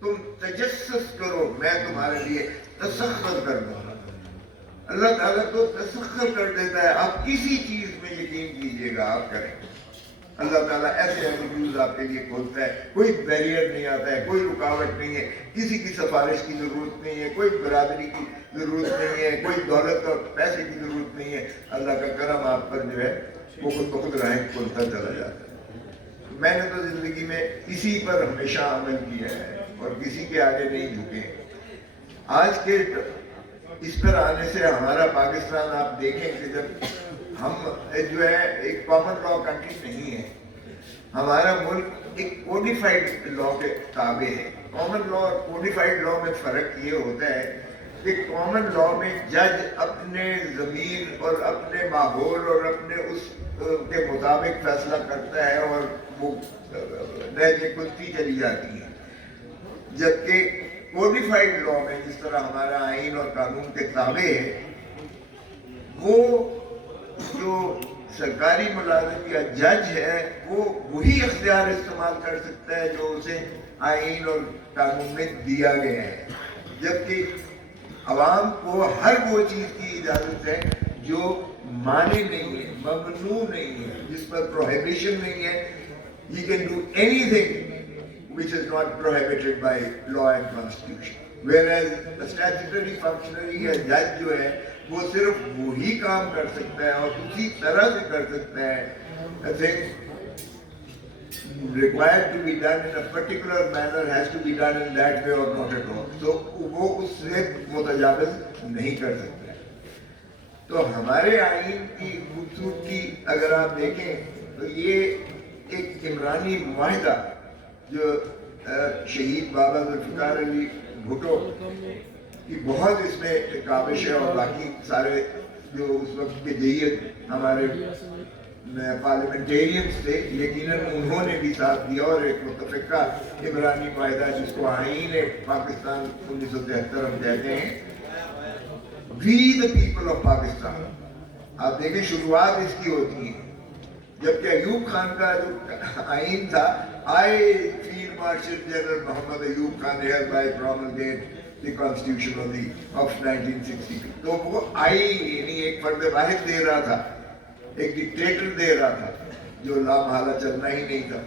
تم تجسس کرو، میں تمہارے لیے تسخر کر دوں گا۔ اللہ تعالیٰ تو تسخر کر دیتا ہے، آپ کسی چیز میں یقین کیجئے گا آپ کریں، اللہ تعالیٰ ایسے ایونیوز آپ کے لیے کھولتا ہے، کوئی بیریئر نہیں آتا ہے، کوئی رکاوٹ نہیں ہے، کسی کی سفارش کی ضرورت نہیں ہے، کوئی برادری کی ضرورت نہیں ہے، کوئی دولت اور پیسے کی ضرورت نہیں ہے، اللہ کا کرم آپ پر جو ہے وہ خود بخود راہیں کھولتا چلا جاتا ہے۔ میں نے تو زندگی میں اسی پر ہمیشہ عمل کیا ہے اور کسی کے آگے نہیں جھکے۔ آج کے اس پر آنے سے ہمارا پاکستان آپ دیکھیں کہ جب ہم جو ہے ایک کامن لا کنٹری نہیں ہے، ہمارا ملک ایک کوڈیفائڈ لا کے تابع ہے۔ کامن لا اور کوڈیفائڈ لا میں فرق یہ ہوتا ہے کہ کامن لا میں جج اپنے ضمیر اور اپنے ماحول اور اپنے اس کے مطابق فیصلہ کرتا ہے اور وہ نہج قدسی چلی جاتی ہے، جبکہ کوڈیفائڈ لا میں جس طرح ہمارا آئین اور قانون کے تابع ہے، وہ جو سرکاری ملازم یا جج ہے وہ وہی اختیار استعمال کر سکتا ہے جو اسے آئین اور قانون میں دیا گیا ہے، جبکہ عوام کو ہر وہ چیز کی اجازت ہے جو مانی نہیں ہے، ممنوع نہیں ہے، جس پر پروہیبیشن نہیں ہے۔ He can do anything which is not prohibited by law and constitution. Whereas a statutory functionary یا جج جو ہے وہ صرف وہی کام کر سکتا ہے اور اسی طرح سے کر سکتا ہے۔ I think required to be done in a particular manner has to be done in that way or not at all. So وہ اس سے متجاوز نہیں کر سکتا ہے۔ تو ہمارے آئین کی خوبصورتی اگر آپ دیکھیں تو یہ ایک عمرانی معاہدہ جو شہید بابا ذوالفقار علی بھٹو کی بہت اس میں کاوش ہے، اور باقی سارے جو اس وقت کے جیت ہمارے پارلیمنٹیرینز تھے، یقیناً انہوں نے بھی ساتھ دیا، اور ایک متفقہ عمرانی معاہدہ جس کو آئین پاکستان 1973 ہم کہتے ہیں، وی دا پیپل آف پاکستان۔ آپ دیکھیں شروعات اس کی ہوتی ہے، جبکہ ایوب خان کا جو آئین تھا، I field marshal general Muhammad Ayub Khan hereby promulgate the constitution of 1962، تو وہ آئی یعنی ایک فرد واحد دے رہا تھا، ایک ڈکٹیٹر دے رہا تھا جو لامحالہ چلنا ہی نہیں تھا،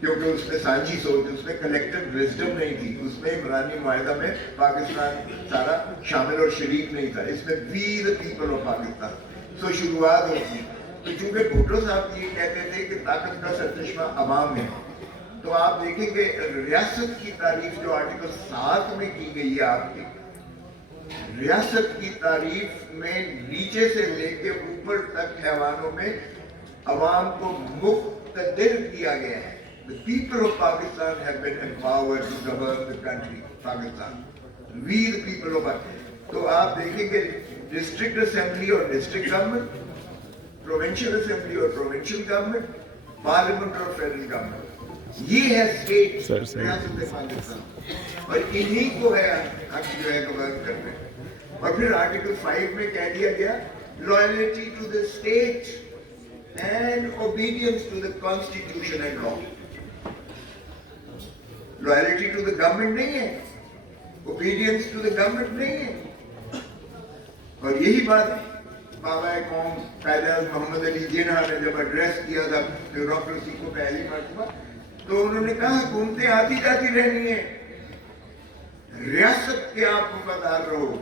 کیونکہ اس میں سانجھی سوچ، اس میں کلیکٹیو وزڈم نہیں تھی، اس میں عمرانی معاہدہ میں پاکستان سارا شامل اور شریک نہیں تھا، اس میں وی دا پیپل آف پاکستان۔ سو شروعات ہوتی، تو چونکہ بھٹو صاحب یہ کہتے تھے کہ طاقت کا سرچشمہ عوام ہے، تو آپ دیکھیں کہ ریاست کی تعریف جو آرٹیکل 7 میں کی گئی ہے، آپ کی ریاست کی تعریف میں نیچے سے لے کے اوپر تک ایوانوں میں عوام کو مقتدر کیا گیا ہے۔ The people of Pakistan have been empowered to govern the country Pakistan. We the people of Pakistan. تو آپ دیکھیں کہ ڈسٹرکٹ اسمبلی اور ڈسٹرکٹ گورنمنٹ، پروونشل اسمبلی اور پروونشل گورنمنٹ، پارلیمنٹ اور فیڈرل گورنمنٹ، یہ ہے اسٹیٹ ریاست پاکستان، اور انہی کو ہے ہم جو ہے گورن کرنے۔ اور پھر آرٹیکل 5 میں کہہ دیا گیا loyalty to the state and obedience to the constitution and law. Loyalty to the government نہیں ہے، اوبیڈینس ٹو دا گورنمنٹ نہیں ہے، اور یہی بات بابا قوم قائد اعظم محمد علی جناح نے جب ایڈریس کیا تھا بیوروکریسی کو پہلی مرتبہ، تو انہوں نے کہا حکومتیں آتی جاتی رہنی ہیں، ریاست کے آپ وفادار رہو،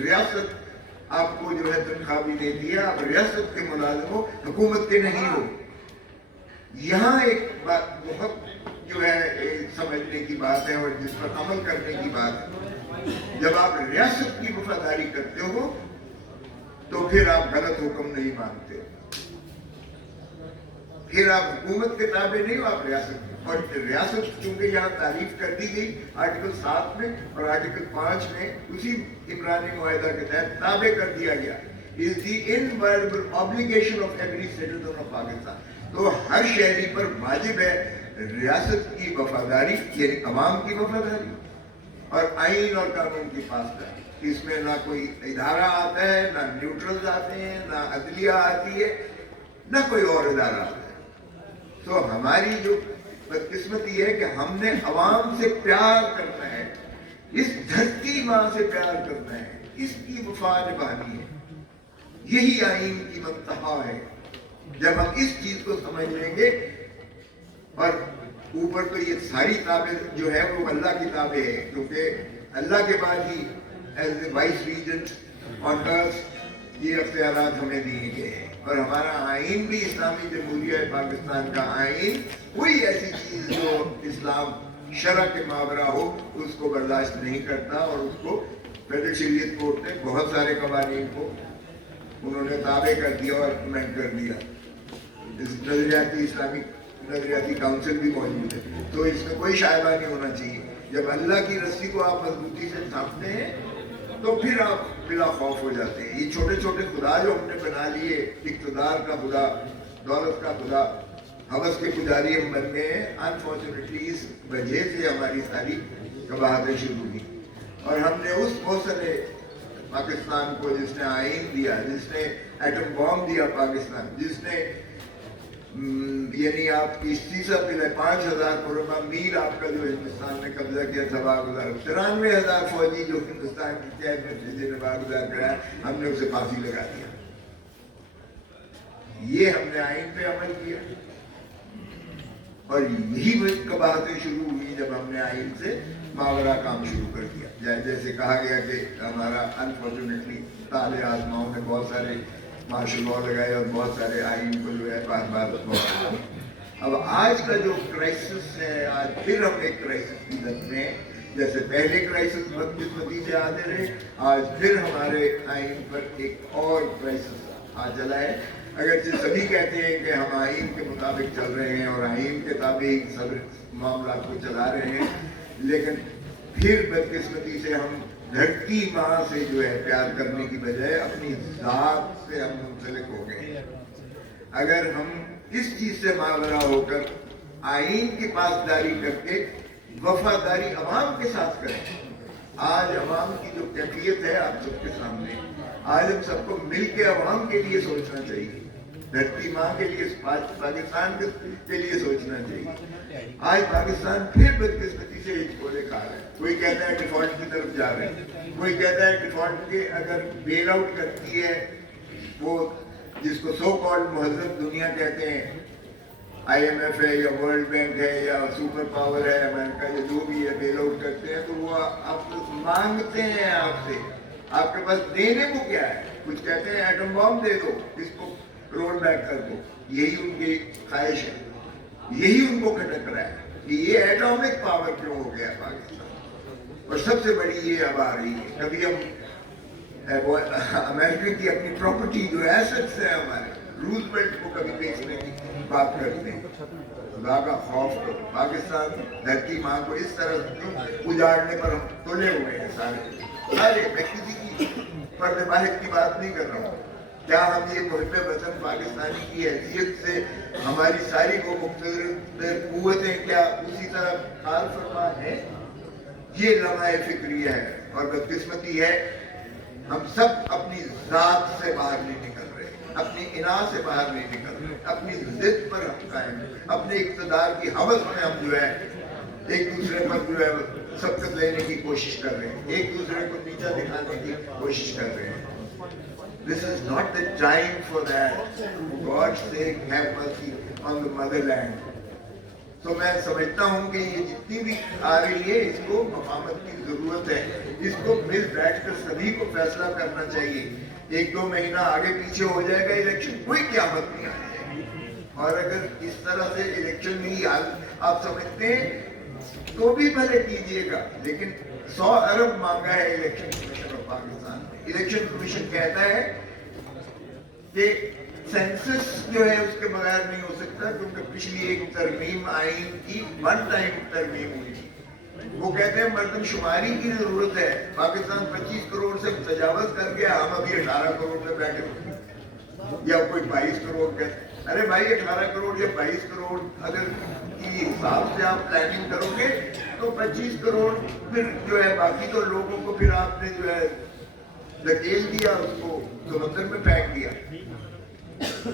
ریاست آپ کو جو ہے تنخواہ بھی دیتی ہے، آپ ریاست کے ملازم ہو، حکومت کے نہیں ہو۔ یہاں ایک بات بہت جو ہے سمجھنے کی بات ہے اور جس پر عمل کرنے کی بات ہے، جب آپ ریاست کی وفاداری کرتے ہو تو پھر آپ غلط حکم نہیں مانتے، پھر آپ حکومت کے تابع نہیں ہو، آپ ریاست۔ اور ریاست چونکہ یہاں تعریف کر دی گئی آرٹیکل 7 میں اور آرٹیکل 5 میں اسی عمرانی معاہدہ کے تحت تابع کر دیا گیا، is the inviolable obligation of every citizen of Pakistan۔ تو ہر شہری پر واجب ہے ریاست کی وفاداری، یعنی عوام کی وفاداری اور آئین اور قانون کی پاسداری۔ اس میں نہ کوئی ادارہ آتا ہے، نہ نیوٹرلز آتے ہیں، نہ عدلیہ آتی ہے، نہ کوئی اور ادارہ آتا ہے۔ تو ہماری جو بدقسمتی ہے کہ ہم نے عوام سے پیار کرنا ہے، اس دھرتی ماں سے پیار کرنا ہے، اس کی وفا نبھانی ہے، یہی آئین کی منتہا ہے۔ جب ہم اس چیز کو سمجھ لیں گے، اور اوپر تو یہ ساری تابع جو ہے وہ اللہ کی تابع ہے، کیونکہ اللہ کے بعد ہی ایز اے وائس ریجنٹ آن ارتھ یہ اختیارات ہمیں دیے گئے ہیں، اور ہمارا آئین بھی اسلامی جمہوریہ پاکستان کا آئین کوئی ایسی چیز جو اسلام شرع کے مابرا ہو اس کو برداشت نہیں کرتا، اور اس کو فیڈرل شریعت کورٹ نے بہت سارے قوانین کو انہوں نے تابع کر دیا اور امپلیمنٹ کر دیا۔ اس نظریاتی اسلامی نظریاتی کاؤنسل بھی موجود ہے، تو اس میں کوئی شائبہ نہیں ہونا چاہیے۔ جب اللہ کی رسی کو آپ مضبوطی سے تھامتے ہیں تو پھر آپ بلا خوف ہو جاتے ہیں۔ یہ چھوٹے چھوٹے خدا جو ہم نے بنا لیے، اقتدار کا خدا، دولت کا خدا، ہوس کے پجاری ہم بن گئے ہیں، انفارچونیٹلی اس وجہ سے ہماری ساری قباحتیں شروع ہوئی، اور ہم نے اس موثر پاکستان کو جس نے آئین دیا، جس نے ایٹم بام دیا پاکستان، جس نے یعنی آپ کی 5000 مربع میل آپ کا جو ہندوستان نے قبضہ کیا تھا باگزار، 93,000 فوجی جو ہندوستان کی قید میں تھے جنہیں باگزار کرایا، ہم نے اسے پھانسی لگا دیا۔ یہ ہم نے آئین پہ عمل کیا، اور یہی قباحتیں شروع ہوئی جب ہم نے آئین سے ماورا کام شروع کر دیا۔ جیسے کہا گیا کہ ہمارا انفارچونیٹلی طالع آزماؤں نے بہت سارے مارشل لاء لگائے اور بہت سارے آئین کو جو ہے بار بار بہت۔ اب آج کا جو کرائسس ہے، آج پھر ہم ایک کرائسس کی زد میں ہیں، جیسے پہلے کرائسس بدقسمتی سے آتے رہے، آج پھر ہمارے آئین پر ایک اور کرائسس آ چلا ہے۔ اگرچہ سبھی کہتے ہیں کہ ہم آئین کے مطابق چل رہے ہیں اور آئین کے تابع ہی سب معاملات کو چلا رہے ہیں، لیکن پھر بدقسمتی سے ہم دھرتی ماں سے جو ہے پیار کرنے کی بجائے اپنی ذات سے ہم منسلک ہو گئے۔ اگر ہم اس چیز سے ماورا ہو کر آئین کی پاسداری کر کے وفاداری عوام کے ساتھ کریں، آج عوام کی جو کیفیت ہے آپ سب کے سامنے، آج ہم سب کو مل کے عوام کے لیے سوچنا چاہیے، دھرتی ماں کے لیے، پاکستان کے لیے سوچنا چاہیے۔ آج پاکستان پھر بدقسمتی سے ہچکولے کھا رہا ہے، کوئی کہتا ہے ڈیفالٹ کی طرف جا رہے ہیں، کوئی کہتا ہے ڈیفالٹ کے اگر بیل آؤٹ کرتی ہے وہ جس کو سو کالڈ مہذب دنیا کہتے ہیں، آئی ایم ایف ہے یا ورلڈ بینک ہے یا سپر پاور ہے امریکہ یا جو بھی ہے، بیل آؤٹ کرتے ہیں تو وہ آپ مانگتے ہیں آپ سے، آپ کے پاس دینے کو کیا ہے؟ کچھ کہتے ہیں ایٹم بام دے دو، اس کو رول بیک کر دو، یہی ان کی خواہش ہے، یہی ان کو کھٹک رہا ہے کہ یہ ایٹامک پاور کیوں ہو گیا پاکستان۔ اور سب سے بڑی یہ اب آ رہی ہے، کبھی ہم امریکہ کی اپنی پراپرٹی جو ایسٹس ہیں ہمارے، روزویلٹ کو کبھی بیچنے کی بات کرتے ہیں۔ خدا کا خوف کرو، پاکستان دھرتی ماں کو اس طرح کیوں اجاڑنے پر ہم تلے ہوئے ہیں سارے۔ میں کسی کی فرد واحد کی بات نہیں کر رہا ہوں، کیا ہم یہ محب وطن پاکستانی کی حیثیت سے ہماری ساری کو مقتدر قوتیں کیا اسی طرح حال فرما ہے؟ یہ لمحہ فکریہ ہے، اور بدقسمتی ہے ہم سب اپنی ذات سے باہر نہیں نکل رہے، اپنی اناء سے باہر نہیں نکل رہے، اپنی ضد پر ہم قائم ہیں، اپنے اقتدار کی ہوس میں ہم جو ہے ایک دوسرے پر جو ہے سبقت لینے کی کوشش کر رہے ہیں، ایک دوسرے کو نیچا دکھانے کی کوشش کر رہے ہیں۔ This is not the time for that. For God's sake, have mercy on the motherland. تو میں سمجھتا ہوں کہ یہ جتنی بھی آ رہی ہے اس کو مفاہمت کی ضرورت ہے، اس کو مل بیٹھ کر سبھی کو فیصلہ کرنا چاہیے۔ ایک دو مہینہ آگے پیچھے ہو جائے گا الیکشن، کوئی قیامت نہیں آ جائے گی، اور اگر اس طرح سے الیکشن ہی آپ سمجھتے ہیں تو بھی بھلے کیجئے گا، لیکن 100 ارب مانگا ہے election commission of Pakistan. Election commission کہتا ہے کہ سینسس جو ہے اس کے بغیر نہیں ہو سکتا، کیونکہ پچھلی ایک ترمیم آئین کی ون ٹائم ترمیم ہوئی تھی۔ وہ کہتے ہیں مردم شماری کی ضرورت ہے، پاکستان 25 کروڑ سے تجاوز کر گیا، ہم ابھی 18 کروڑ میں بیٹھے ہوئے ہیں، یا کوئی 22 کروڑ کہتے ہیں۔ ارے بھائی 18 کروڑ یا 22 کروڑ اگر کی حساب سے آپ پلاننگ کرو گے تو 25 کروڑ پھر جو ہے باقی تو لوگوں کو پھر آپ نے جو ہے دھکیل دیا، اس کو سمندر میں پھینک دیا۔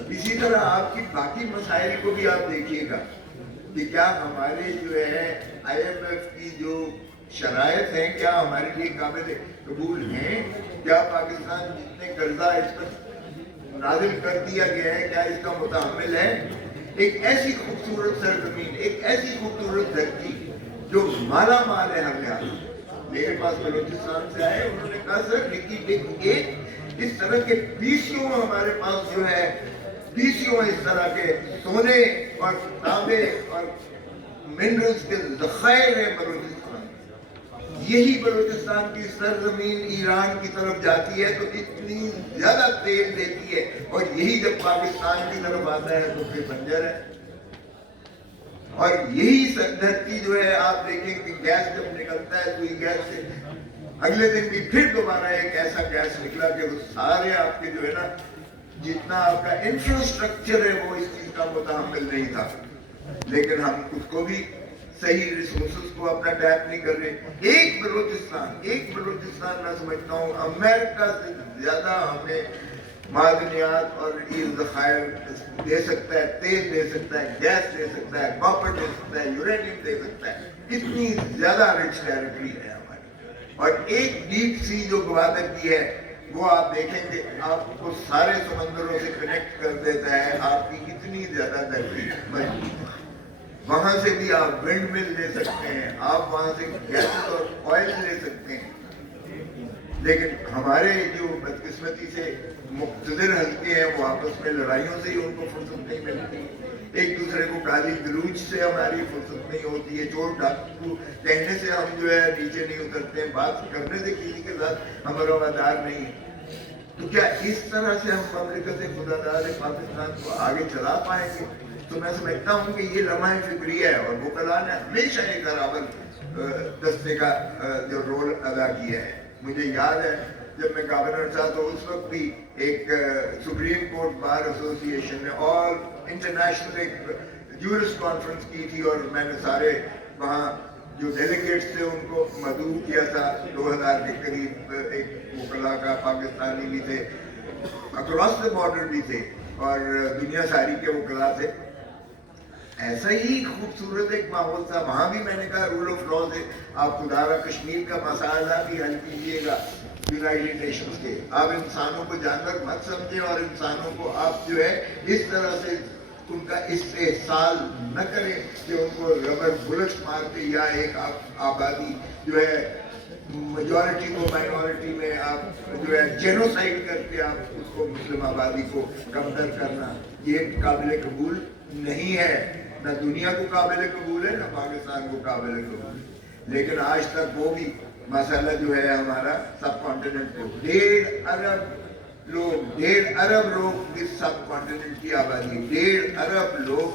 اسی طرح آپ کی باقی مسائل کو بھی آپ دیکھیے گا، کہ کیا ہمارے جو ہے IMF کی جو شرائط ہیں کیا ہمارے لیے قابل قبول ہیں؟ کیا پاکستان جتنے قرضہ اس پر نازل کر دیا گیا ہے کیا اس کا متحمل ہے؟ ایک ایسی خوبصورت سرزمین، ایک ایسی خوبصورت دھرتی جو مالا مال ہے ہم یہاں. میرے پاس بلوچستان سے آئے، انہوں نے کہا سر ایک اس طرح کے پیسیوں ہمارے پاس جو ہے پیسیوں اس طرح کے سونے اور تانبے اور منرلز کے ذخائر ہیں بلوچستان. یہی بلوچستان کی سرزمین ایران کی طرف جاتی ہے تو اتنی زیادہ تیل دیتی ہے، اور یہی جب پاکستان کی طرف آتا ہے تو پھر بنجر ہے. اور یہی دھرتی جو ہے آپ دیکھیں کہ گیس جب نکلتا ہے تو یہ گیس سے اگلے دن بھی پھر دوبارہ ایک ایسا گیس نکلا کہ وہ سارے آپ کے جو ہے نا جتنا آپ کا انفراسٹرکچر ہے وہ اس چیز کا متحمل نہیں تھا. لیکن ہم اس کو بھی صحیح ریسورسز کو اپنا ٹیپ نہیں کر رہے. ایک بلوچستان میں سمجھتا ہوں امریکہ سے زیادہ ہمیں معدنیات اور یہ ذخائر دے سکتا ہے، تیل دے سکتا ہے، گیس دے سکتا ہے، کاپر دے سکتا ہے، یورینیم دے سکتا ہے. اتنی زیادہ رچ ٹیریٹری ہے ہماری. اور ایک ڈیپ سی جو گوادر کی ہے وہ آپ دیکھیں کہ آپ کو سارے سمندروں سے کنیکٹ کر دیتا ہے. آپ کی اتنی زیادہ دھرتی مضبوط ہے. وہاں سے بھی آپ ونڈ مل لے سکتے ہیں، آپ وہاں سے گیس اور آئل لے سکتے ہیں. لیکن ہمارے جو بدقسمتی سے مقتدر حلقے ہیں وہ آپس میں لڑائیوں سے ہی ان کو فرصت نہیں ملتی. ایک دوسرے کو گالی گلوچ سے ہماری فرصت نہیں ہوتی ہے. چور ڈاکو کہنے سے ہم جو ہے نیچے نہیں اترتے ہیں. بات کرنے سے کسی کے ساتھ ہم روادار نہیں ہیں. تو کیا اس طرح سے ہم مملکت خدا دار پاکستان کو آگے چلا پائیں گے؟ تو میں سمجھتا ہوں کہ یہ لمحہ فکری ہے، اور وکلاء نے ہمیشہ ایک برابر دستے کا جو رول ادا کیا ہے. مجھے یاد ہے جب میں گورنر تھا تو اس وقت بھی ایک سپریم کورٹ بار ایسوسی ایشن نے اور انٹرنیشنل ایک جورس کانفرنس کی تھی، اور میں نے سارے وہاں جو ڈیلیگیٹس تھے ان کو مدعو کیا تھا. 2000 کے قریب ایک وکلاء کا پاکستانی بھی تھے، اکراس دا بارڈر بھی تھے، اور دنیا ساری کے وکلاء تھے. ایسا ہی خوبصورت ایک ماحول تھا. وہاں بھی میں نے کہا رول آف لا سے آپ خدا را کشمیر کا مسئلہ بھی حل کیجیے گا یونائٹڈ نیشنز کے. آپ انسانوں کو جانور مت سمجھیں، اور انسانوں کو آپ جو ہے اس طرح سے ان کا استحصال نہ کریں کہ ان کو ربر بلٹس مار کے یا ایک آبادی جو ہے میجورٹی کو مائنورٹی میں آپ جو ہے جینوسائڈ کر کے آپ اس کو مسلم آبادی کو کمتر کرنا، یہ قابل قبول نہیں ہے. نہ دنیا کو قابل قبول ہے، نہ پاکستان کو قابل قبول ہے. لیکن آج تک وہ بھی مسئلہ جو ہے ہمارا سب کانٹیننٹ کو 1.5 ارب لوگ اس سب کانٹیننٹ کی آبادی 1.5 ارب لوگ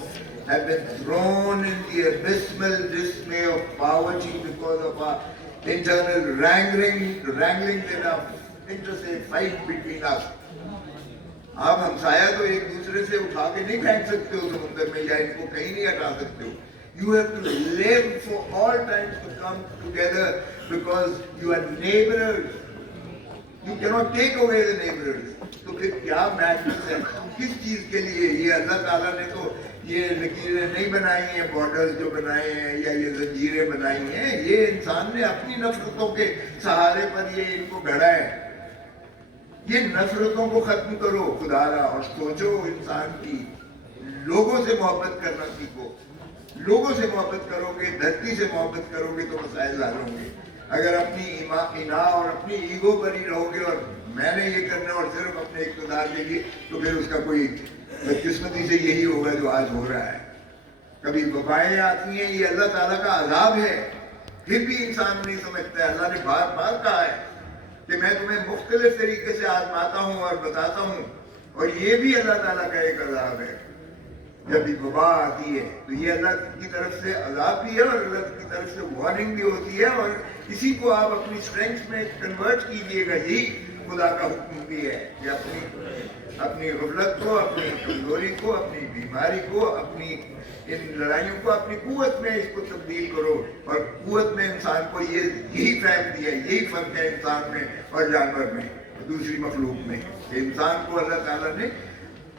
have been thrown in the abysmal dismay of poverty because of our internal wrangling in a interstate fight between us. آپ ہمسایہ تو ایک دوسرے سے اٹھا کے نہیں پھینک سکتے ہو سمندر میں، یا ان کو کہیں نہیں ہٹا سکتے ہو. You have to live for all times to come together because you are neighbors. You cannot take away the neighbors. تو پھر کیا میٹرز ہے کس چیز کے لیے؟ یہ اللہ تعالیٰ نے تو یہ لکیریں نہیں بنائی ہیں، بارڈرز جو بنائے ہیں یا یہ زنجیریں بنائی ہیں، یہ انسان نے اپنی نفرتوں کے سہارے پر یہ ان کو گھڑا ہے. یہ نفرتوں کو ختم کرو خدا را، اور سوچو انسان کی. لوگوں سے محبت کرنا سیکھو. لوگوں سے محبت کرو گے، دھرتی سے محبت کرو گے تو مسائل حل ہوں گے. اگر اپنی انا اور اپنی ایگو پر ہی رہو گے اور میں نے یہ کرنا اور صرف اپنے اقتدار کے لیے، تو پھر اس کا کوئی بدقسمتی سے یہی ہوگا جو آج ہو رہا ہے. کبھی وبائیں آتی ہیں، یہ اللہ تعالیٰ کا عذاب ہے، پھر بھی انسان نہیں سمجھتا ہے. اللہ نے بار بار کہا ہے کہ میں تمہیں مختلف طریقے سے آزماتا ہوں اور بتاتا ہوں، اور یہ بھی اللہ تعالیٰ کا ایک عذاب ہے. جب بھی وبا آتی ہے تو یہ اللہ کی طرف سے عذاب بھی ہے اور اللہ کی طرف سے وارننگ بھی ہوتی ہے، اور اسی کو آپ اپنی اسٹرینگتھ میں کنورٹ کیجیے گا. یہی خدا کا حکم بھی ہے کہ اپنی غفلت کو، اپنی کمزوری کو، اپنی بیماری کو، اپنی ان لڑائیوں کو اپنی قوت میں اس کو تبدیل کرو. اور قوت میں انسان کو یہی فہم دیا ہے، یہی فرق ہے انسان میں اور جانور میں، دوسری مخلوق میں، کہ انسان کو اللہ تعالیٰ نے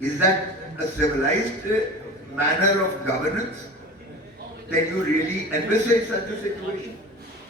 Is that a civilized manner of governance? Can you really envisage such a situation?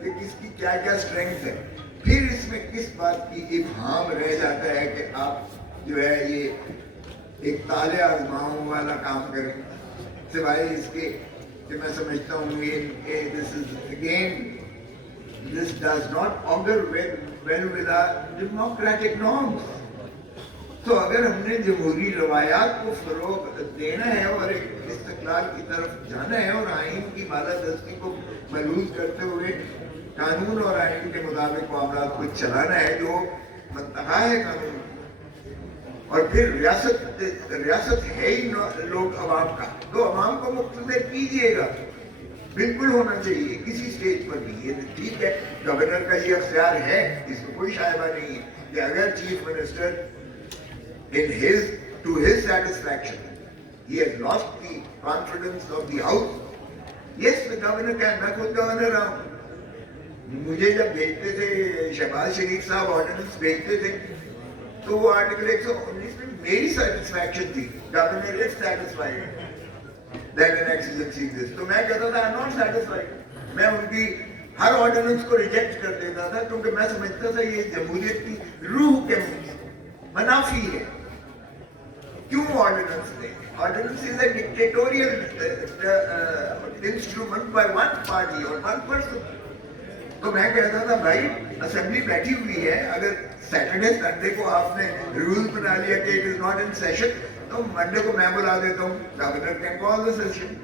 کہ کس کی کیا کیا اسٹرینگتھ ہے. پھر اس میں کس بات کی ابہام رہ جاتا ہے کہ آپ جو ہے یہ ایک تالے آزماؤں والا کام کریں, سوائے اس کے کہ میں سمجھتا ہوں this does not augur well with our democratic norms. تو اگر ہم نے جمہوری روایات کو فروغ دینا ہے اور ایک استقلال کی طرف جانا ہے اور آئین کی بالادستی کو ملحوظ کرتے ہوئے قانون اور آئین کے مطابق معاملات کو چلانا ہے جو منتہا ہے قانون, اور پھر ریاست ہے ہی لوگ عوام کا, تو عوام کو مقتدر کیجیے گا, بالکل ہونا چاہیے کسی سٹیج پر بھی. یہ ٹھیک ہے گورنر کا یہ اختیار ہے, اس میں کوئی شائبہ نہیں ہے کہ اگر chief minister to his satisfaction he has lost the confidence of the house, yes the governor can. میں خود گورنر رہا ہوں, مجھے جب بھیجتے تھے شہباز شریف صاحب آرڈیننس بھیجتے تھے تو وہ آرٹیکل 119 میں میری سیٹسفیکشن تھی, governor is satisfied that an exigency exists. تو میں کہتا تھا I am not satisfied. میں ان کی ہر آرڈیننس کو ریجیکٹ کر دیتا تھا کیونکہ میں سمجھتا تھا یہ جمہوریت کی روح کے منافی ہے. کیوں آرڈیننس دیں؟ Ordinance is a dictatorial instrument by one party اور ون پرسن. تو میں کہتا تھا بھائی اسمبلی بیٹھی ہوئی ہے, اگر سیٹرڈے سنڈے کو آپ نے رول بنا لیا کہ it is not in session, تو منڈے کو میں بلا دیتا ہوں, governor can call the session,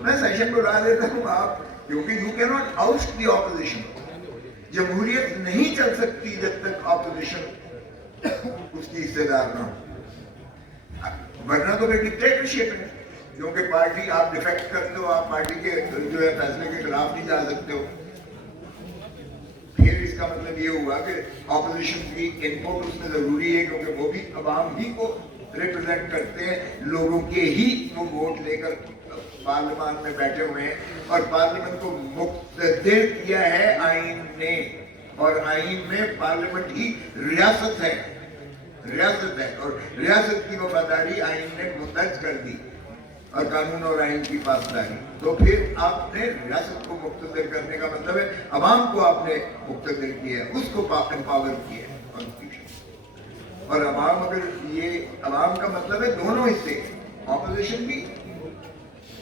میں سیشن بلا دیتا ہوں. آپ کیونکہ یو کی ناٹ آؤٹ دی اپوزیشن. جمہوریت نہیں چل سکتی جب تک اپوزیشن اس کی حصے دار نہ ہو, ورنہ تو پھر ڈکٹیٹرشپ ہے, کیونکہ پارٹی آپ ڈیفیکٹ کرتے ہو, آپ پارٹی کے جو ہے فیصلے کے خلاف نہیں جا سکتے ہو. پھر اس کا مطلب یہ ہوا کہ اپوزیشن کی انپوٹ اس میں ضروری ہے کیونکہ وہ بھی عوام ہی کو ریپرزینٹ کرتے ہیں, لوگوں کے ہی وہ ووٹ لے کر پارلیمان میں بیٹھے ہوئے ہیں, اور پارلیمنٹ کو مقتدر کیا ہے آئین نے, اور آئین میں پارلیمنٹ ہی ریاست ہے, اور ریاست کی وفاداری آئین نے مندرج کر دی, اور قانون اور آئین کی پاسداری. تو پھر آپ نے ریاست کو مقتدر کرنے کا مطلب ہے عوام کو آپ نے مقتدر کیا ہے, اس کو امپاور کیا ہے کانسٹیٹیوشن. اور عوام, اگر یہ عوام کا مطلب ہے دونوں حصے, اپوزیشن بھی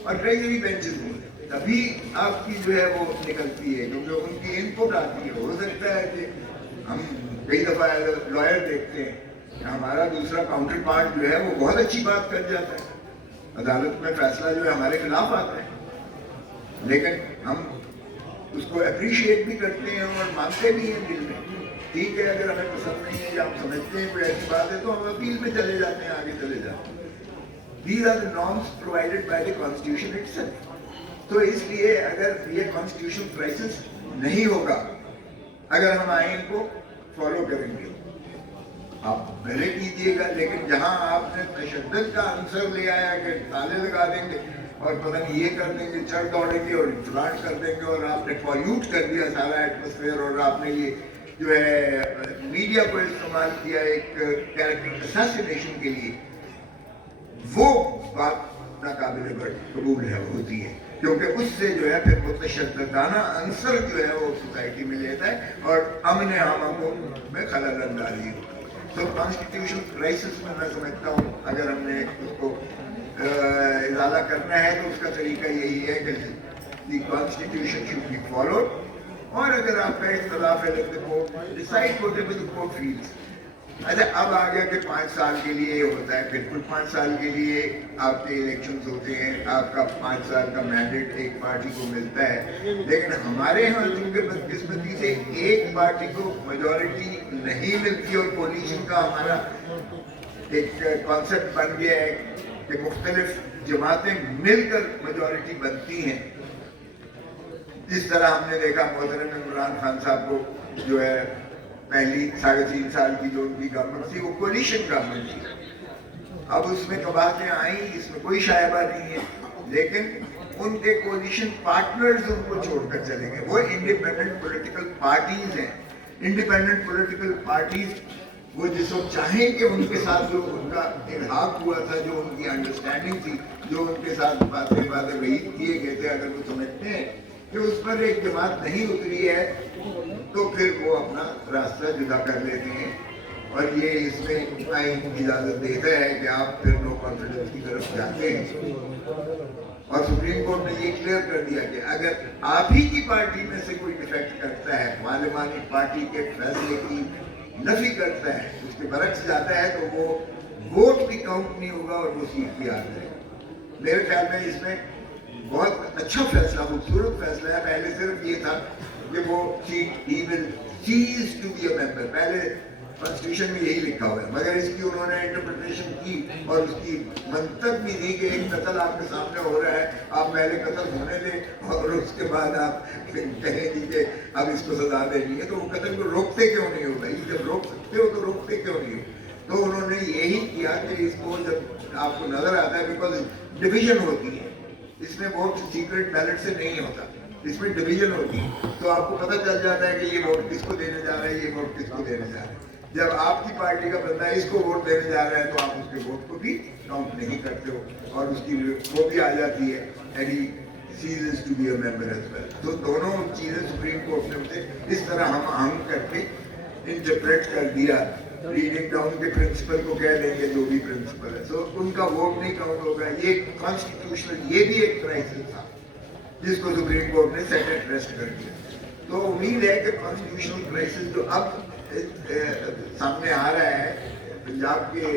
اور ٹریجری بینچز بھی, تبھی آپ کی جو ہے وہ نکلتی ہے کیونکہ ان کی انپٹ آتی ہے. ہو سکتا ہے کہ ہم کئی دفعہ لائر دیکھتے ہیں کہ ہمارا دوسرا کاؤنٹر پارٹ جو ہے وہ بہت اچھی بات کر جاتا ہے, عدالت میں فیصلہ جو ہے ہمارے خلاف آتا ہے, لیکن ہم اس کو اپریشیٹ بھی کرتے ہیں اور مانتے بھی ہیں دل میں. ٹھیک ہے, اگر ہمیں پسند نہیں ہے یا ہم سمجھتے ہیں کوئی ایسی بات ہے تو ہم اپیل میں چلے جاتے ہیں, آگے چلے جاتے ہیں. These are the norms provided by the Constitution itself. تو اس لیے اگر یہ Constitutional crisis نہیں ہوگا اگر ہم آئین کو فالو کریں گے, آپ بھلے کیجیے گا, لیکن جہاں آپ نے تشدد کا عنصر لے آیا کہ تالے لگا دیں گے اور پتہ نہیں یہ کر دیں گے, چڑھ دوڑیں گے اور فلاٹ کر دیں گے, اور آپ نے پالیوٹ کر دیا سارا ایٹماسفیئر, اور آپ نے یہ جو ہے میڈیا کو استعمال کیا ایک کیریکٹر اساسینیشن کے لیے, وہ بات ناقابل قبول ہے ہوتی ہے, کیونکہ اس سے جو ہے پھر متشددانہ عنصر جو ہے وہ سوسائٹی میں لیتا ہے اور امن عامہ کو میں خلل اندازی ہوتا ہے. تو کانسٹیٹیوشن کرائسس میں میں سمجھتا ہوں اگر ہم نے اس کو ازالہ کرنا ہے تو اس کا طریقہ یہی ہے کہ the constitution should be followed, اور اگر آپ کا اختلاف ہے let the court decide whatever the court feels. اچھا, اب آ گیا کہ 5 سال کے لیے یہ ہوتا ہے, بالکل 5 سال کے لیے آپ کے الیکشنز ہوتے ہیں, آپ کا 5 سال کا مینڈیٹ ایک پارٹی کو ملتا ہے, لیکن ہمارے یہاں چونکہ بدقسمتی سے ایک پارٹی کو میجورٹی نہیں ملتی, اور کولیشن کا ہمارا ایک کانسیپٹ بن گیا ہے کہ مختلف جماعتیں مل کر میجورٹی بنتی ہیں. جس طرح ہم نے دیکھا محترم عمران خان صاحب کو جو ہے پہلی 3.5 سال کی جو ان کی گورنمنٹ تھی وہ کولیشن گورنمنٹ تھی. اب اس میں قباحتیں آئیں, اس میں کوئی شائبہ نہیں ہے, لیکن ان کے کولیشن پارٹنرز ان کو چھوڑ کر چلیں گے. وہ انڈیپینڈنٹ پولیٹیکل پارٹیز ہیں. انڈیپینڈنٹ پولیٹیکل پارٹیز وہ جس وقت چاہیں کہ ان کے ساتھ جو ان کا الحاق ہوا تھا, جو ان کی انڈرسٹینڈنگ تھی, جو ان کے ساتھ باتیں وحید کیے گئے تھے, اگر وہ سمجھتے ہیں کہ اس پر ایک جماعت نہیں اتری ہے تو پھر وہ اپنا راستہ جدا کر لیتے ہیں، اور یہ اس میں آئین اجازت دیتا ہے کہ آپ پھر نو کانفیڈنس کی طرف جاتے ہیں۔ اور سپریم کورٹ نے یہ کلیئر کر دیا کہ اگر آپ ہی کی پارٹی میں سے کوئی ڈیفیکٹ کرتا ہے، پارلیمانی پارٹی کے فیصلے کی نفی کرتا ہے، اس کے برعکس جاتا ہے، تو وہ ووٹ بھی کاؤنٹ نہیں ہوگا اور وہ سیٹ بھی آ جائے گا۔ میرے خیال میں اس میں بہت اچھا فیصلہ، خوبصورت فیصلہ ہے۔ پہلے صرف یہ تھا کہ وہ سیٹ ہی ول چیز ٹو بی اے ممبر، پہلے کانسٹیٹیوشن میں یہی لکھا ہوا ہے، مگر اس کی انہوں نے انٹرپریٹیشن کی اور اس کی منطق بھی دی کہ ایک قتل آپ کے سامنے ہو رہا ہے، آپ پہلے قتل ہونے دیں اور اس کے بعد آپ کہیں گی کہ اب اس کو سزا دینی ہے، تو وہ قتل کو روکتے کیوں نہیں ہو بھائی؟ جب روک سکتے ہو تو روکتے کیوں نہیں ہو؟ تو انہوں نے یہی کیا کہ اس کو جب آپ کو نظر آتا ہے، بیکاز ڈویژن ہوتی ہے، اس میں ووٹ سیکرٹ بیلٹ سے نہیں ہوتا، اس میں ڈویژن ہوتی ہے، تو آپ کو پتہ چل جاتا ہے کہ یہ ووٹ کس کو دینے جا رہا ہے، یہ ووٹ کس کو دینے جا رہا ہے۔ جب آپ کی پارٹی کا بندہ اس کو ووٹ دینے جا رہا ہے تو آپ اس کے ووٹ کو بھی کاؤنٹ نہیں کرتے ہو، اور اس کی وہ بھی آ جاتی ہے and he ceases to be a member as well۔ تو دونوں چیزیں سپریم کورٹ نے اسے اس طرح ہم آہنگ کر کے انٹرپریٹ کر دیا، ریڈنگ ڈاؤن کے پرنسپل کو کہہ لیں گے جو بھی پرنسپل ہے، تو ان کا ووٹ نہیں کاؤنٹ ہوگا۔ یہ کانسٹیٹیوشنل، یہ بھی ایک کرائسس تھا جس کو سپریم کورٹ نے سیٹ اینڈ ریسٹ کر دیا۔ تو امید ہے کہ کانسٹیٹیوشنل کرائسس جو اب سامنے آ رہا ہے پنجاب کے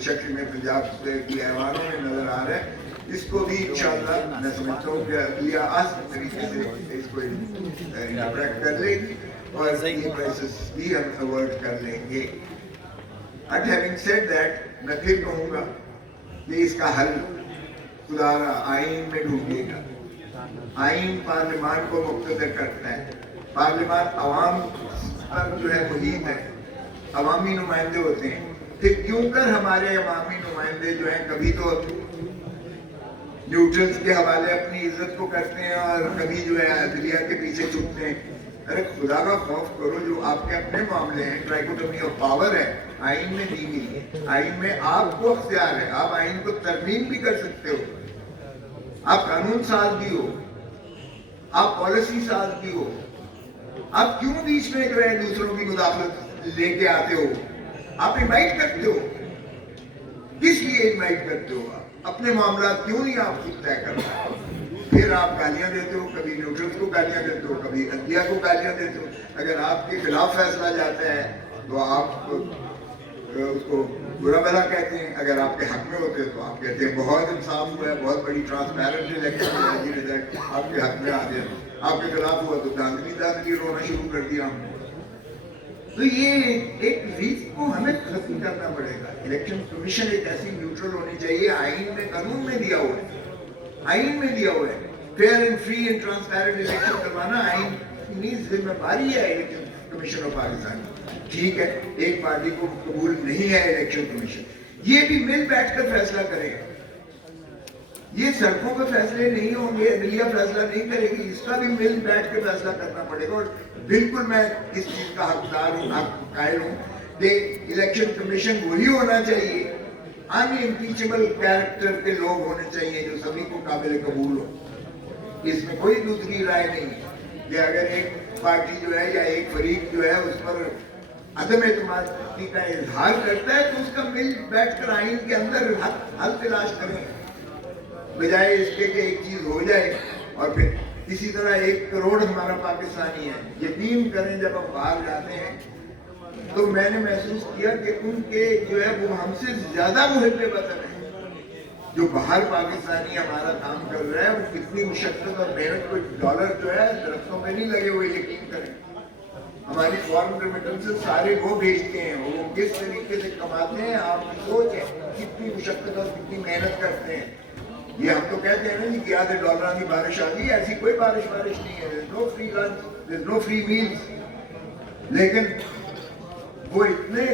شکل میں، پنجاب کی ایوانوں میں نظر آ رہا ہے، اس کو بھی انشاءاللہ میں سمجھتا ہوں کہ عدلیہ آسان طریقے سے اس کو انٹرپریٹ کر لے گی اور یہ کرائسس بھی ہم اوائڈ کر لیں گے۔ بٹ ہیونگ سیڈ دیٹ، میں پھر کہوں گا کہ اس کا حل خدا را آئین میں ڈھونڈے گا۔ آئین پارلیمان کو مقتدر کرتا ہے، پارلیمان عوام پر جو ہے محیط ہے، عوامی نمائندے ہوتے ہیں، پھر کیوں کر ہمارے عوامی نمائندے جو ہیں کبھی تو نیوٹرلز کے حوالے اپنی عزت کو کرتے ہیں اور کبھی جو ہے عدلیہ کے پیچھے چھپتے ہیں۔ ارے خدا کا خوف کرو، جو آپ کے اپنے معاملے ہیں، ٹرائکوٹمی آف پاور ہے، آئین میں دی گئی ہے، آئین میں آپ کو اختیار ہے، آپ آئین کو ترمیم بھی کر سکتے ہو، آپ قانون ساز بھی ہو، آپ پالیسی ساز بھی ہو، آپ کیوں بیچ میں جو ہے دوسروں کی مداخلت لے کے آتے ہو؟ آپ انوائٹ کرتے ہو، کس لیے انوائٹ کرتے ہو؟ آپ اپنے معاملات کیوں نہیں آپ خود طے کرتے؟ پھر آپ گالیاں دیتے ہو، کبھی نیوٹرلز کو گالیاں دیتے ہو، کبھی عدلیہ کو گالیاں دیتے ہو۔ اگر آپ کے خلاف فیصلہ جاتا ہے تو آپ اس کو برا بھلا کہتے ہیں، اگر آپ کے حق میں ہوتے تو آپ کہتے ہیں بہت انصاف ہوا ہے، بہت بڑی ٹرانسپیرنٹ الیکشن ہوا ہے، یہ رزلٹ آپ کے حق میں آ گیا۔ آپ کے خلاف ہوا تو دھاندلی رونا شروع کر دیا ہم نے۔ تو یہ ایک ریت کو ہمیں ختم کرنا پڑے گا۔ الیکشن کمیشن ایک ایسی نیوٹرل ہونی چاہیے، آئین میں قانون میں دیا ہوا ہے، آئین میں دیا ہوا ہے، fair and free and transparent election کروانا آئین کی ذمہ داری ہے الیکشن کمیشن آف پاکستان۔ ٹھیک ہے، ایک پارٹی کو قبول نہیں ہے الیکشن کمیشن، یہ بھی مل بیٹھ کر فیصلہ کرے گا۔ یہ سڑکوں کے فیصلے نہیں ہوں گے، عدلیہ فیصلہ نہیں کرے گی، اس کا بھی مل بیٹھ کے فیصلہ کرنا پڑے گا۔ اور بالکل میں اس چیز کا حقدار ہوں، حق قائل ہوں کہ الیکشن کمیشن وہی ہونا چاہیے، ان امپیچبل کیریکٹر کے لوگ ہونے چاہیے جو سبھی کو قابل قبول ہو۔ اس میں کوئی دوسری رائے نہیں ہے کہ اگر ایک پارٹی جو ہے یا ایک فریق جو ہے اس پر عدم اعتمادی کا اظہار کرتا ہے تو اس کا مل بیٹھ کر آئین کے اندر حل تلاش کریں، بجائے اس کے کہ ایک چیز ہو جائے اور پھر اسی طرح 1 کروڑ ہمارا پاکستانی ہے۔ یقین کریں جب ہم باہر جاتے ہیں تو میں نے محسوس کیا کہ ان کے جو ہے وہ ہم سے زیادہ محب وطن ہیں۔ جو باہر پاکستانی ہمارا کام کر رہا ہے وہ کتنی مشقت اور محنت، کوئی ڈالر جو ہے درختوں میں نہیں لگے ہوئے، یقین کریں۔ ہماری فارن ریمیٹنسز سارے وہ بھیجتے ہیں، وہ کس طریقے سے کماتے ہیں، آپ کی سوچ ہے کتنی مشقت اور کتنی محنت کرتے ہیں۔ یہ ہم تو کہتے ہیں نا جی کہ آدھے ڈالروں کی بارش آ گئی، ایسی کوئی بارش نہیں ہے، there's no free lunch, there's no free meals۔ لیکن وہ اتنے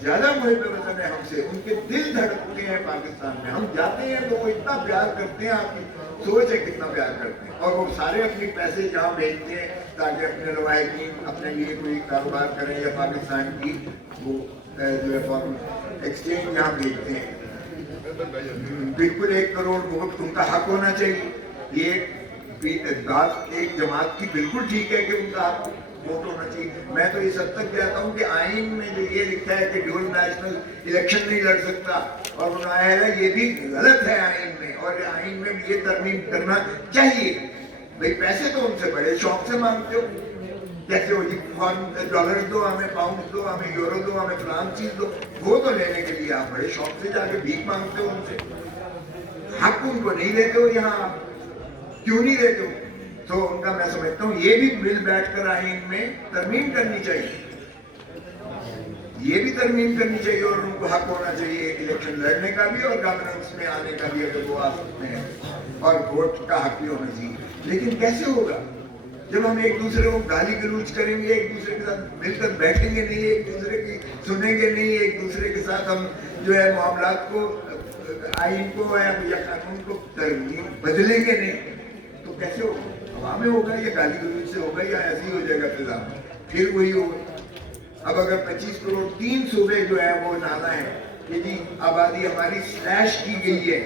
زیادہ محب وطن ہیں ہم سے، ان کے دل دھڑکتے ہیں پاکستان میں، ہم جاتے ہیں تو وہ اتنا پیار کرتے ہیں، آپ کی سوچ ہے کتنا پیار کرتے ہیں، اور وہ سارے اپنے پیسے جہاں بھیجتے ہیں تاکہ اپنے لواحقین اپنے لیے کوئی کاروبار کریں یا پاکستان کی وہ جو ہے فارن ایکسچینج یہاں بھیجتے ہیں۔ بالکل 1 کروڑ بہت ان کا حق ہونا چاہیے، یہ ایک جماعت کی بالکل ٹھیک ہے کہ ان کا ووٹ ہونا چاہیے. میں تو اس حد تک کہتا ہوں کہ آئین میں جو یہ لکھا ہے کہ ڈیول نیشنل الیکشن نہیں لڑ سکتا اور بنایا ہے یہ بھی غلط ہے آئین میں, اور آئین میں بھی یہ ترمیم کرنا چاہیے. بھئی پیسے تو ان سے بڑے شوق سے مانگتے ہو, کیسے ہو جی ڈالرز دو ہمیں, پاؤنڈ دو ہمیں, یورو دو ہمیں, فلان چیز دو, وہ تو لینے کے لیے آپ بڑے شوق سے جا کے بھیک مانگتے ہو ان سے. حق ان کو نہیں دیتے ہو یہاں, آپ کیوں نہیں دیتے ہو؟ تو ان کا میں سمجھتا ہوں یہ بھی مل بیٹھ کر آئین میں ترمیم کرنی چاہیے, یہ بھی ترمیم کرنی چاہیے, اور ان کو حق ہونا چاہیے الیکشن لڑنے کا بھی اور گورننس میں آنے کا بھی اگر وہ آ سکتے ہیں, اور ووٹ کا حق بھی ہونا چاہیے. لیکن کیسے ہوگا جب ہم ایک دوسرے کو گالی گلوچ کریں گے, ایک دوسرے کے ساتھ مل کر بیٹھیں گے نہیں, ایک دوسرے کی سنیں گے نہیں, ایک دوسرے کے ساتھ ہم جو ہے معاملات کو, آئین کو یا قانون کو بدلیں گے نہیں, تو کیسے ہوگا؟ ہوا میں ہوگا یا گالی گلوچ سے ہوگا یا ایسے ہی ہو جائے گا فضا میں, پھر وہی ہوگا. اب اگر 25 کروڑ 3 صوبے جو ہے وہ نانا ہے کہ جی آبادی ہماری سلیش کی گئی ہے,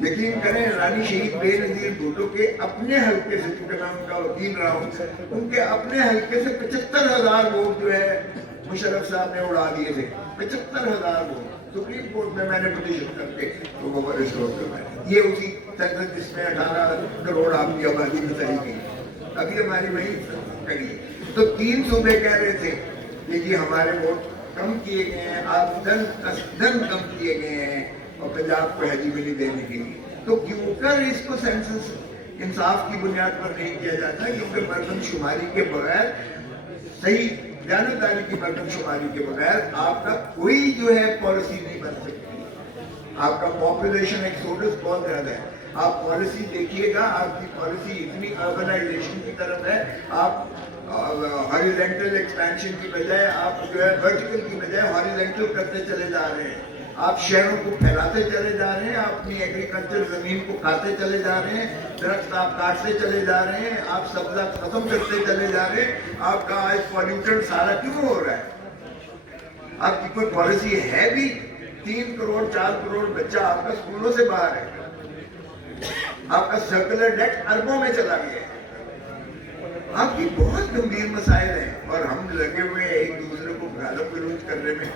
یقین کریں رانی شہید بے نظیر بھٹو کے اپنے حلقے سے, کیونکہ میں ان کا وکیل رہا ہوں, ان کے اپنے حلقے سے 75,000 ووٹ جو ہے مشرف صاحب نے اڑا دیے تھے. 75,000 ووٹ سپریم کورٹ میں نے پٹیشن کر کے وہ ریسٹور کروایا. یہ اسی سینسس جس میں 18 کروڑ آپ کی آبادی بتائی گئی, ابھی ہماری وہی کری. تو 3 صوبے کہہ رہے تھے کہ جی ہمارے ووٹ کم کیے گئے ہیں, آپ دن کم کیے گئے ہیں, اور پنجاب کو ہیجیمنی دینے کے لیے. تو کیوں کر اس کو سینسس انصاف کی بنیاد پر نہیں کیا جاتا, کیونکہ مردم شماری کے بغیر, صحیح دیانتداری کی مردم شماری کے بغیر آپ کا کوئی جو ہے پالیسی نہیں بن سکتی. آپ کا پاپولیشن ایکسوڈس بہت زیادہ ہے. آپ پالیسی دیکھیے گا, آپ کی پالیسی اتنی اربنائزیشن کی طرف ہے, آپ ہاریزنٹل ایکسپینشن کی بجائے آپ جو ہے ورٹیکل کی بجائے ہاریزنٹل کرتے چلے جا رہے ہیں. آپ شہروں کو پھیلاتے چلے جا رہے ہیں, آپ اپنی ایگریکلچر زمین کو کھاتے چلے جا رہے ہیں, درخت آپ کاٹتے چلے جا رہے ہیں, آپ سبزہ ختم کرتے چلے جا رہے ہیں. آپ کا آج پولیوٹن سارا کیوں ہو رہا ہے؟ آپ کی کوئی پالیسی ہے بھی؟ 3 کروڑ 4 کروڑ بچہ آپ کا اسکولوں سے باہر ہے, آپ کا سرکولر ڈیٹ اربوں میں چلا گیا ہے. آپ کی بہت گمبھیر مسائل ہیں, اور ہم لگے ہوئے ہیں ایک دوسرے کو غالب گلوچ کرنے میں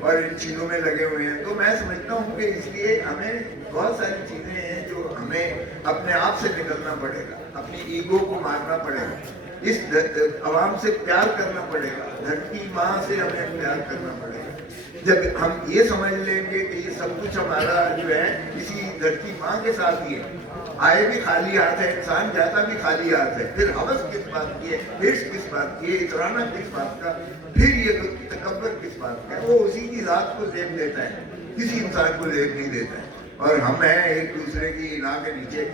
اور ان چیزوں میں لگے ہوئے ہیں. تو میں سمجھتا ہوں کہ اس لیے ہمیں بہت ساری چیزیں ہیں جو ہمیں اپنے آپ سے نکلنا پڑے گا, اپنی ایگو کو مارنا پڑے گا, اس عوام سے پیار کرنا پڑے گا, دھرتی ماں سے ہمیں پیار کرنا پڑے گا. جب ہم یہ سمجھ لیں گے کہ یہ سب کچھ ہمارا جو ہے اسی دھرتی ماں کے ساتھ ہی ہے, آئے بھی خالی ہاتھ ہے انسان, جاتا بھی خالی ہاتھ ہے, پھر ہوس کس بات کی ہے, ہرس کس بات کی ہے, اترانا کس بات کا, پھر یہ تکبر کس بات کا ہے. وہ اسی کی ذات کو زیب دیتا ہے, کسی انسان کو زیب نہیں دیتا ہے. اور ہم ہیں ایک دوسرے کی نا کے نیچے,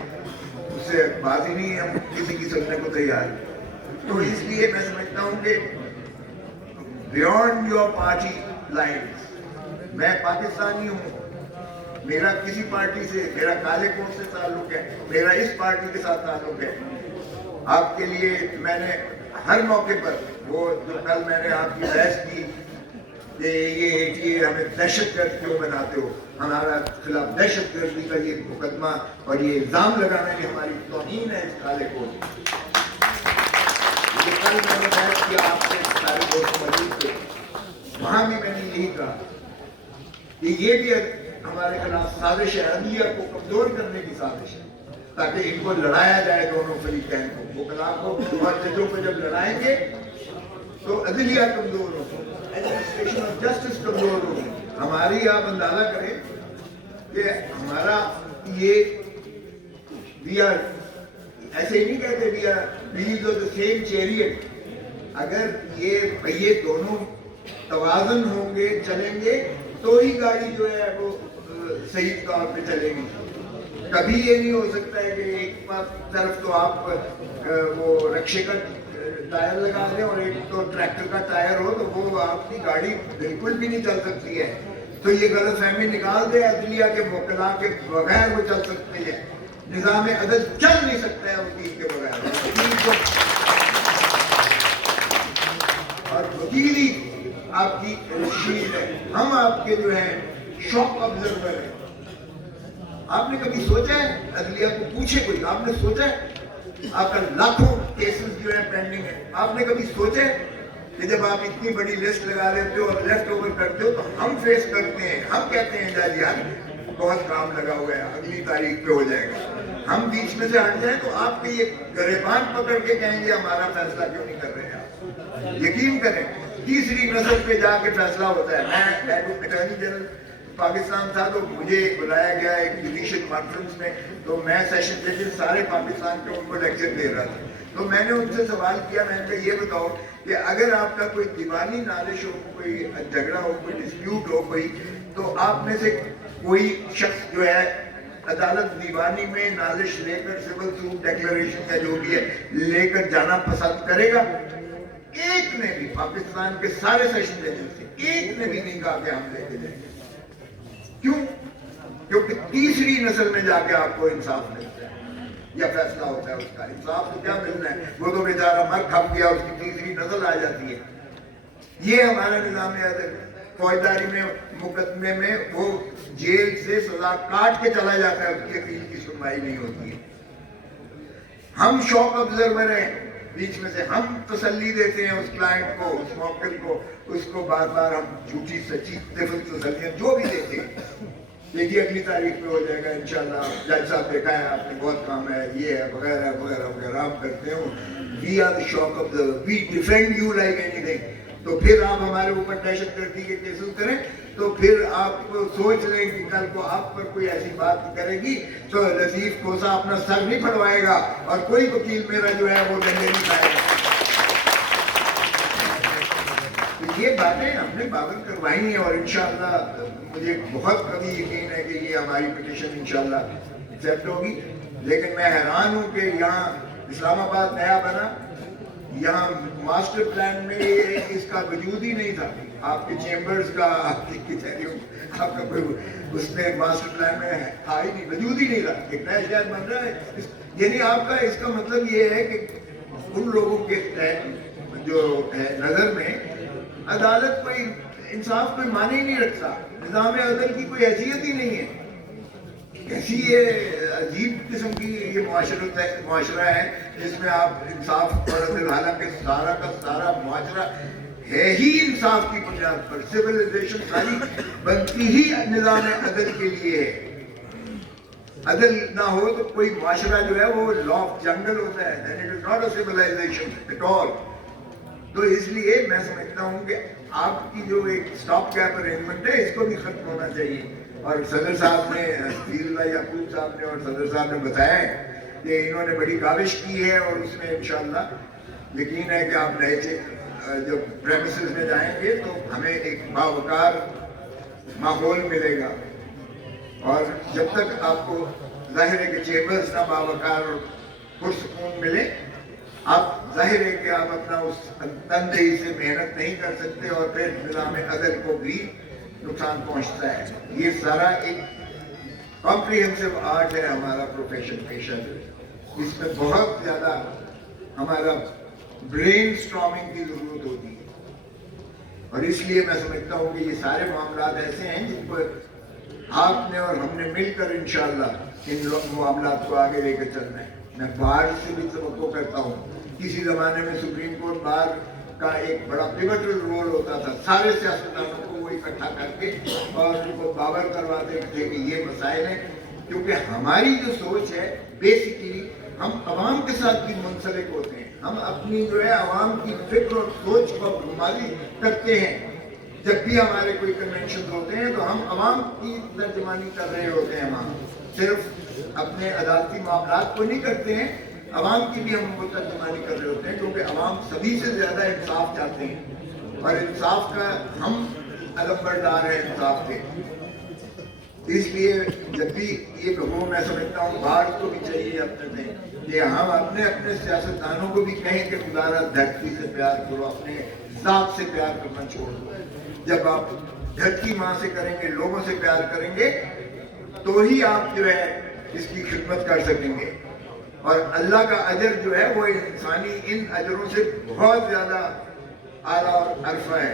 اس سے بات ہی نہیں ہے, ہم کسی کی سننے کو تیار ہیں. تو اس لیے میں سمجھتا ہوں کہ بیونڈ یور پارٹی لائنز, میں پاکستانی ہوں, میرا کسی پارٹی سے, میرا کالے کوٹ سے تعلق ہے, میرا اس پارٹی کے ساتھ تعلق ہے. آپ کے لیے میں نے ہر موقع پر, وہ جو کل میں نے آپ کی بحث کی کہ یہ ہمیں دہشت گرد کیوں بناتے ہو, ہمارا خلاف دہشت گردی کا یہ مقدمہ اور یہ الزام لگانا کہ ہماری توہین ہے اس کالے کوٹ. کل میں نے بحث کیا آپ سے, سارے دوست موجود تھے, وہاں بھی میں نے یہی کہا کہ یہ بھی ہمارے خلاف سازش ہے, عدلیہ کو کمزور کرنے کی سازش ہے, تاکہ ان کو لڑایا جائے دونوں فریقین کو, وکلاء کو اور ججوں کو. جب لڑائیں گے تو عدلیہ کمزور ہوگی, ایڈمنسٹریشن آف جسٹس کمزور ہوگی. ہماری آپ اندازہ کریں کہ ہمارا یہ ایسے ہی نہیں کہتے we are wheels of the same chariot. اگر یہ پہیے دونوں توازن ہوں گے, چلیں گے, تو ہی گاڑی جو ہے وہ صحیح طور پہ چلے گی. کبھی یہ نہیں ہو سکتا ہے کہ ایک طرف تو آپ وہ رکشے کا ٹائر لگا دیں اور ایک تو ٹریکٹر کا ٹائر ہو, تو وہ آپ کی گاڑی بالکل بھی نہیں چل سکتی ہے. تو یہ غلط فہمی نکال دے, عدلیہ کے وکلاء کے بغیر وہ چل سکتی ہے, نظام عدل چل نہیں سکتا ہے وکیل کے بغیر. اور وکیل ہی آپ کی شیلڈ ہے. ہم آپ کے جو ہے شاک آبزرور ہیں, آپ نے کبھی سوچا ہے عدلیہ کو پوچھے کوئی، آپ نے سوچا ہے آپ کا لاکھوں کیسز جو ہے پینڈنگ ہے، آپ نے کبھی سوچا ہے کہ جب آپ اتنی بڑی لسٹ لگا لیتے ہو اور لیفٹ اوور کرتے ہو تو ہم فیس کرتے ہیں، ہم کہتے ہیں جی یار بہت کام لگا ہوا ہے اگلی تاریخ پہ ہو جائے گا، ہم بیچ میں سے ہٹ جائیں تو آپ کے یہ گریبان پکڑ کے کہیں گے ہمارا فیصلہ کیوں نہیں کر رہے ہیں آپ؟ یقین کریں تیسری نسل پہ جا کے فیصلہ ہوتا ہے۔ میں اٹارنی جنرل پاکستان تھا تو مجھے بلایا گیا ایک جوڈیشل کانفرنس میں، تو میں سیشن ججز سارے پاکستان کے ان کو لیکچر دے رہا تھا، تو میں نے ان سے سوال کیا، میں نے کہا یہ بتاؤ کہ اگر آپ کا کوئی دیوانی نازش ہو، کوئی جھگڑا ہو، کوئی ڈسپیوٹ ہو کوئی، تو آپ میں سے کوئی شخص جو ہے عدالت دیوانی میں نازش لے کر سول سوٹ ڈیکلریشن کا جو بھی ہے لے کر جانا پسند کرے گا؟ ایک نے بھی، پاکستان کے سارے سیشن ججز سے ایک نے بھی نہیں کہا کہ ہم لے کے جائیں گے۔ کیوں؟ کیونکہ تیسری نسل میں جا کے آپ کو انصاف ملتا ہے یا فیصلہ ہوتا ہے اس کا۔ انصاف تو کیا ملنا ہے، وہ تو بیچارہ مر کھپ گیا، اس کی تیسری نسل آ جاتی ہے۔ یہ ہمارا نظام عدل، فوجداری میں مقدمے میں وہ جیل سے سزا کاٹ کے چلا جاتا ہے، اس کی اپیل کی سنوائی نہیں ہوتی ہے۔ ہم شوق ابزرور ہیں، بیچ میں سے ہم تسلی دیتے ہیں اس کلائنٹ کو، اس موکل کو، اس کو بار بار ہم جھوٹی سچی طفل تسلیاں جو بھی دیتے ہیں، دیکھیے اگلی تاریخ پہ ہو جائے گا انشاءاللہ، جج صاحب دیکھا ہے آپ نے بہت کام ہے، یہ ہے وغیرہ وغیرہ وغیرہ ہم کرتے ہوں۔ وی are the shock absorber, we defend you like اینی تھنگ۔ تو پھر آپ ہمارے اوپر دہشت گردی کے کیسز کریں تو پھر آپ سوچ لیں کہ کل کو آپ پر کوئی ایسی بات کرے گی تو لطیف کوسا اپنا سر نہیں پھڑوائے گا اور کوئی وکیل میرا جو ہے وہ ڈنڈے نہیں کھائے گا۔ یہ باتیں ہم نے بابر کروائی ہیں اور انشاءاللہ مجھے بہت کبھی یقین ہے کہ یہ ہماری پٹیشن انشاءاللہ ایکسیپٹ ہوگی۔ لیکن میں حیران ہوں کہ یہاں اسلام آباد نیا بنا، یہاں ماسٹر پلان میں اس کا وجود ہی نہیں تھا، آپ کے چیمبرز کا، آپ کی کچہریوں، آپ کا کوئی اس میں ماسٹر پلان میں تھا ہی نہیں، وجود ہی نہیں تھا، ایک نیا شہر بن رہا ہے۔ یعنی آپ کا اس کا مطلب یہ ہے کہ ان لوگوں کے جو ہے نظر میں عدالت کوئی انصاف کوئی معنی ہی نہیں رکھتا، نظام عدل کی کوئی حیثیت ہی نہیں ہے۔ ایسی یہ عجیب قسم کی یہ معاشرہ ہے جس میں آپ انصاف اور عدل، حالانکہ سارا کا سارا معاشرہ ہے ہی انصاف کی بنیاد پر، سویلائزیشن ساری بنتی ہی نظام عدل کے لیے ہے۔ عدل نہ ہو تو کوئی معاشرہ جو ہے وہ لا آف جنگل ہوتا ہے، then it is not a civilization at all۔ تو اس لیے میں سمجھتا ہوں کہ آپ کی جو ایک سٹاپ گیپ ارینجمنٹ ہے اس کو بھی ختم ہونا چاہیے، اور صدر صاحب نے، فیض اللہ یعقوب صاحب نے اور صدر صاحب نے بتایا ہے کہ انہوں نے بڑی کاوش کی ہے اور اس میں انشاءاللہ یقین ہے کہ آپ نئے جو پریمیسز میں جائیں گے تو ہمیں ایک باوقار ماحول ملے گا، اور جب تک آپ کو ظاہر ہے کہ چیمبرز نہ باوقار اور پرسکون ملے، آپ ظاہر ہے کہ آپ اپنا اس تندہی سے محنت نہیں کر سکتے اور پھر نظام عدل کو بھی نقصان پہنچتا ہے۔ یہ سارا ایک کمپریہنسو آرٹ ہے ہمارا پروفیشن، پیشہ جو ہے اس میں بہت زیادہ ہمارا برین سٹارمنگ کی ضرورت ہوتی ہے، اور اس لیے میں سمجھتا ہوں کہ یہ سارے معاملات ایسے ہیں جن کو آپ نے اور ہم نے مل کر انشاءاللہ ان معاملات کو آگے لے کر چلنا ہے۔ میں بار سے بھی توقع کرتا ہوں، کسی زمانے میں سپریم کورٹ بار کا ایک بڑا پیوٹل رول ہوتا تھا، سارے سیاستدانوں کو وہ اکٹھا کر کے اور ان کو باور کرواتے تھے کہ یہ مسائل ہیں، کیونکہ ہماری جو سوچ ہے بیسیکلی ہم عوام کے ساتھ بھی منسلک ہوتے ہیں، ہم اپنی جو ہے عوام کی فکر اور سوچ کو مالی کرتے ہیں۔ جب بھی ہمارے کوئی کنونشن ہوتے ہیں تو ہم عوام کی ترجمانی کر رہے ہوتے ہیں، ہم صرف اپنے عدالتی معاملات کو نہیں کرتے ہیں، عوام کی بھی ہم کو ترجمانی کر رہے ہوتے ہیں، کیونکہ عوام سبھی سے زیادہ انصاف چاہتے ہیں اور انصاف کا ہم علمبردار ہیں انصاف کے۔ اس لیے جب بھی یہ ہو، میں سمجھتا ہوں بھارت کو بھی چاہیے اپنے میں کہ ہم اپنے سیاستدانوں کو بھی کہیں کہ خدا دھرتی سے پیار کرو، اپنے ذات سے پیار کرنا چھوڑ دو۔ جب آپ دھرتی ماں سے کریں گے، لوگوں سے پیار کریں گے تو ہی آپ جو ہے اس کی خدمت کر سکیں گے، اور اللہ کا اجر جو ہے وہ انسانی ان اجروں سے بہت زیادہ اعلیٰ اور عرفہ ہے۔